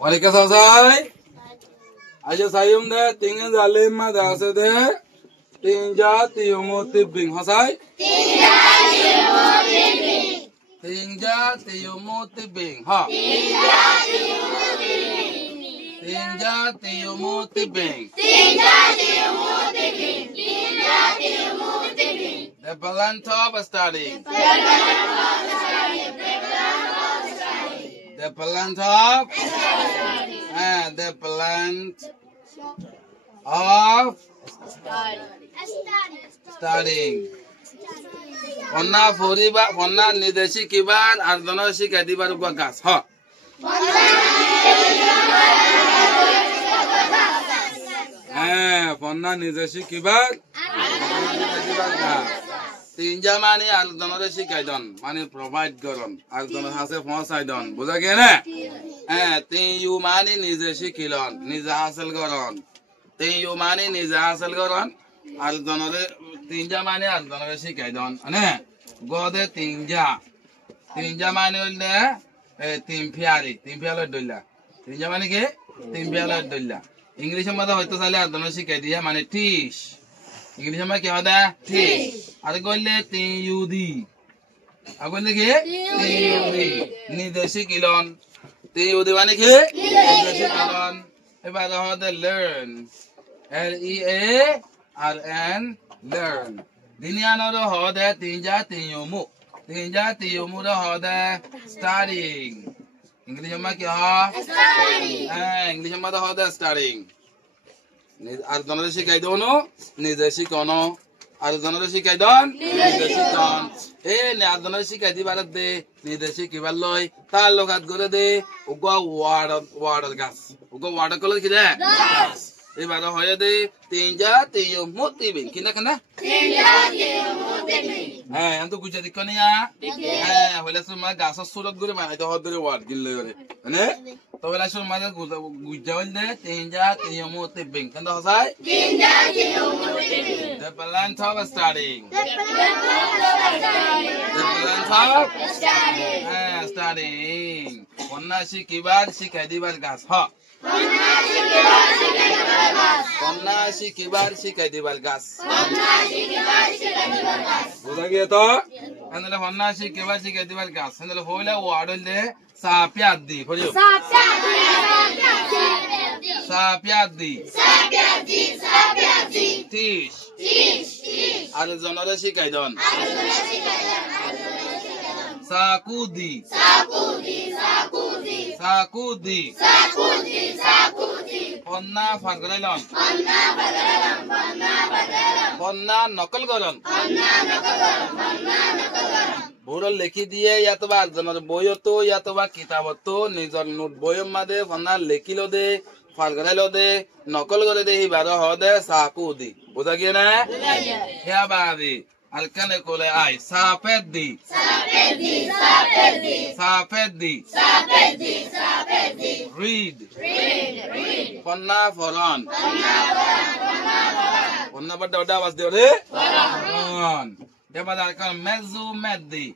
Walika sasai. Aja sayum de tingin zalim ma dase de tinja tiyumoti bing hasai. Tinja tiyumoti bing ha. Tinja tiyumoti bing. The plant of studying. The plant of the plant of studying. Onna foriba, onna nideshi kiban, ardonoshi kadibar ugagas. Ha. Onna nideshi kiban, tinja mani ardonoshi kaidon, mani provide goron, ardonos hase fonsaidon. Buza kene? Tin yu mani nideshi kilon, niza hasel goron. Tin yu mani niza hasel goron, ardonos tinja mani ardonoshi kaidon. Ane? Gode tinja. Tinja mani ulne timpiari dolla. Tinja mani ke? Timpiari dolla. English में तो होता साले आदनोशी कह दिया माने टीश English में क्या होता है टीश अगले तीयूदी अगले के तीयूदी निदेशी किलोन तीयूदी माने के निदेशी किलोन ये बात होता है learn L-E-A-R-N learn दुनिया में तो होता है तीनजा तीयूमु तो होता है studying English में क्या है studying English में तो होता है studying अर्धनोशी कह दो नो निदेशी कोनो अर्धनोशी कह दो निदेशी कौन ने अर्धनोशी कह दी बात दे निदेशी की बात लोई ताल लोग हाथ गोरे दे उगवा वाटर गैस उगवा वाटर कलर किधर है ये बात हो या दे तीनजा तीयो मोती बिन किना किना तीनजा तीयो मोती बिन हम तो कुछ दिक्कत नहीं है वाले सुन मैं गासा सूरत गोरे मैं तो हद गोरे वाट गिल गोरे है तो वाला सुन मैं गुजावल दे तीनजा तीयो मोती बिन कंधा हो साय तीनजा तीयो मोती बिन the plant of studying studying वन्ना शिकिबार शिकायदिबार गास हा Konna shikibar shikadibar gas. Buza gaya to? Andale konna shikibar shikadibar gas. Andale hoila wadol de saapyaddi. Phojo. Saapyaddi. Tish. Arzonore shikaidon. Sakudi. Ponna fargalon. Ponna नकल करन. बोरल लेखी दिए या तो बार जनर बोयो तो या तो बार किताब तो निजर नोट बोयो मादे पन्ना लेखिलो दे fargalelo दे नकल करे दे ही बारो हो दे साकुदी. बुझा गया ना? क्या बारी? Alkane kole ay sapeddi read ponna foran ponna badda oda was de foran de badal kan mezzu meddi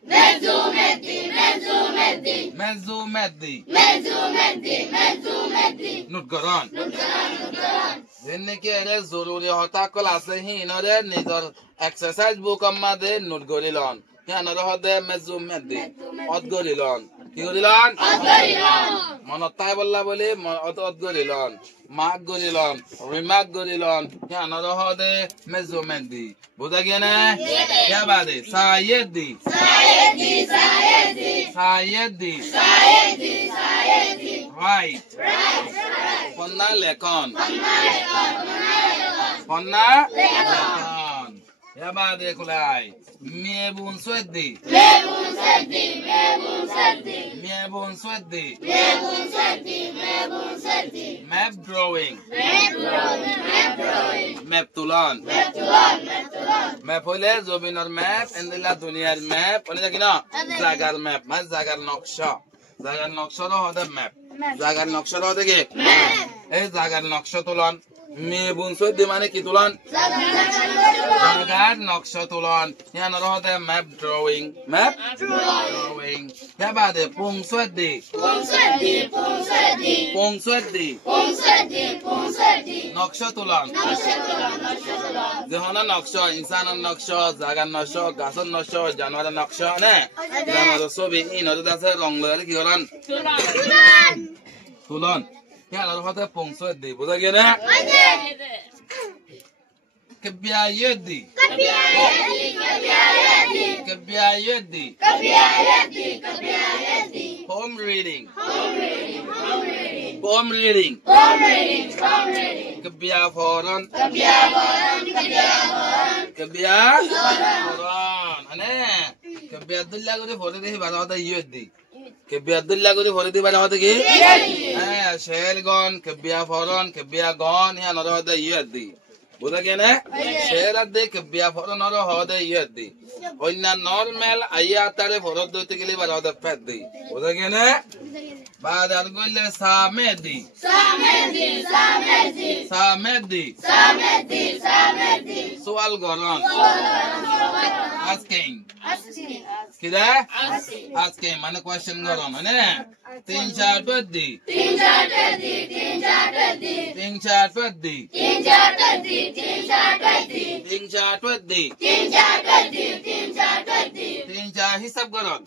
not goran जिनने के अरे जरूरी होता क्लास ही इन्होंने निजर एक्सरसाइज बुक अम्मा दे नोट गोरिलोन क्या नरह दे मेजुम में दे अद गोरिलोन क्यों गोरिलोन मनोताय बल्ला बोले अद गोरिलोन माग गोरिलोन रिमाग गोरिलोन क्या नरह दे मेजुम में दे बुधा क्या ना क्या बात है सायेदी right Ponna lekon. Ya baade kulai. Miebun sweddi. Map drawing. Map tulan. Map hole zobinar map endela duniyar map. Oni jakina zagar map. Mas zagar noksha. Zagar noksha ro hoda map. Zagar noksha ro hoda ke? Zagar noksha tulan. Miebun sweddi mane ki tulan? Zagar noksha tulan. Yan ro hoda map drawing. Map drawing. Ya baade pung sweddi. পংসুয়েদি নকশা তুলন দেহনের নকশা ইনসানের নকশা জাগার নকশা গাছের নকশা জানোয়ারের নকশা নে জানোয়ারের ছবি এই নদীতে আছে রং লগালে কি করেন তুলন হ্যাঁ আর হতে পংসুয়েদি বুঝা গেল না كبيايدي Home reading Kebia foran ane kebia dulla gori fore dehi bana hota yedi kebia dulla gori fore dehi bana hota ki shell gon kebia foran kebia gon ya nora hota yedi বুঝা গেলে শেরা দে কবিয়া ফরন নর হদে ইয়দি অন্য normal আইয়া তারে ফরদ দইতে গেলে বার হদে faith দি বুঝা গেলে বাদ আর কইলে সামেদি সোয়াল গরন asking কিরা asking মানে কোশ্চেন গরন মানে তিন চার পদ্দি হিসাব করন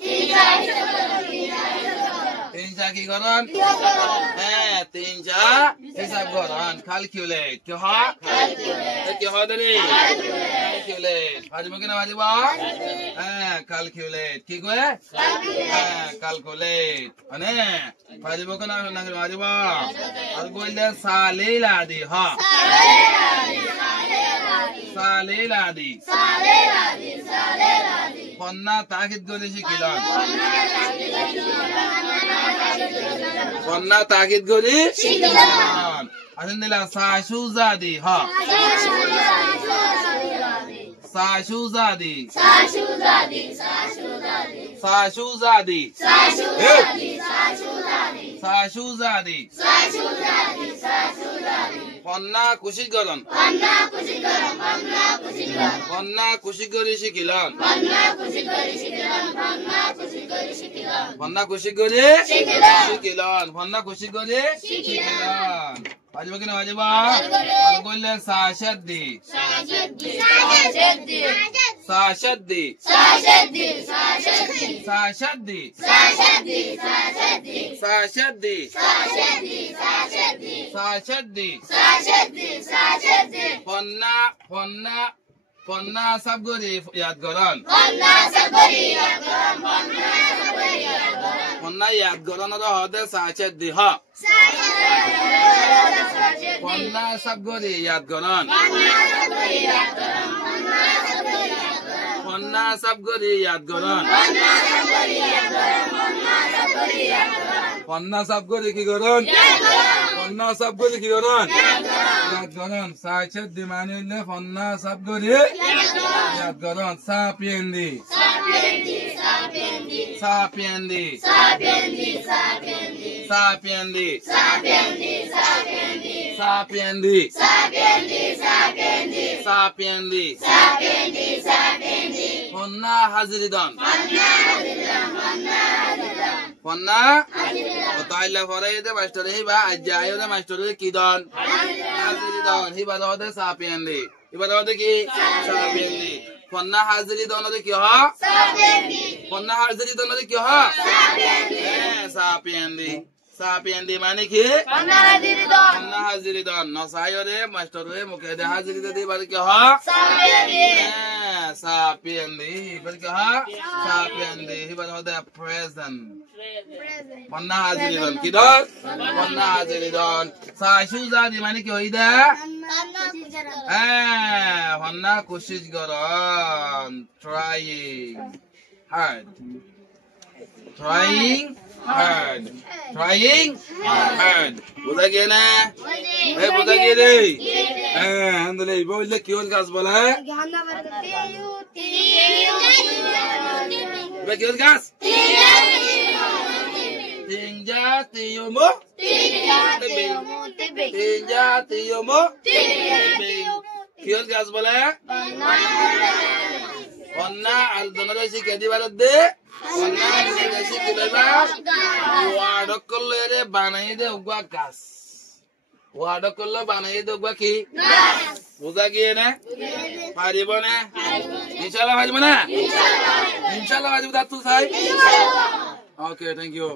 তিন চা কি করন হ্যাঁ তিন চা হিসাব করন ক্যালকুলেট কি হয় দেরি ক্যালকুলেট আজ মুকে না বাজিবা হ্যাঁ ক্যালকুলেট কি কয় হ্যাঁ ক্যালকুলেট মানে বাজিব কেন না বাজিবা আর কইলে সালিলাদি হ্যাঁ সালিলাদি ফন্না তাকিদ করে শিখিলাম ফন্না তাকিদ করে শিখিলাম আসেন দিলা সাশুজাদি হ্যাঁ সাশুজাদি ফন্না খুশি করন ফন্না খুশি করে শিখিলাম ফন্না খুশি করে শিখিলাম ফন্না খুশি করে শিখিলাম বাজবা কিনা বাজবা আর কইলে সাশাদ্দি ফন্না সব গরি ইয়াদ করন ফন্না ইয়াদ করন আর হদে সাশাদ্দি হ ফন্না সব গরি ইয়াদ করন ফন্না সব গরি ইয়াদ করন ফন্না সব গরি কি করন ফন্না সব গরি কি করন ইয়াদ করন সাশাদ্দি মানে হইলে ফন্না সব গরি ইয়াদ করন সাপিয়েন্দি ফন্না হাজিরি দন ফন্না তাইলে পরে দে মাস্টার হিবা আজ আয়ো দে মাস্টার কি দন হাজিরি দন হিবা দে সাপিয়েন্দি হিবা দে কি সাপিয়েন্দি ফন্না হাজিরি দন কি হ ফন্না হাজিরি দন কি হ সাপিয়েন্দি সাপিয়েন্দি মানে কি ফন্না হাজিরি দন নসায়ো রে মাস্টার রে মুখে দে হাজিরি দে দিবার কি হ সাপিয়েন্দি বার কি হ সাপিয়েন্দি হিবা দে প্রেজেন্ট ফন্না হাজিরি দন কি দন ফন্না হাজিরি দন সাশুজাদি মানে কি হই দে ফন্না কোশিশ করন trying hard বুঝা গিয়ে না বুঝা গিয়ে রে আন্দোলন বললে কি হল গাছ বলে কি হল গাছ তিনজা তিয়মো কি হল গাছ বলে অন্না আর দনরে শিখে দিবার দে অন্না নিজে শিখে লইবা ওয়ার্ড করলে রে বানাই দে উগা গাছ ওয়ার্ড করলে বানাই দে উগা কি গাছ বুঝা গিয়ে না পারিব না ইনশাআল্লাহ পারিব না ইনশাআল্লাহ পারিব Datuk Sai okay thank you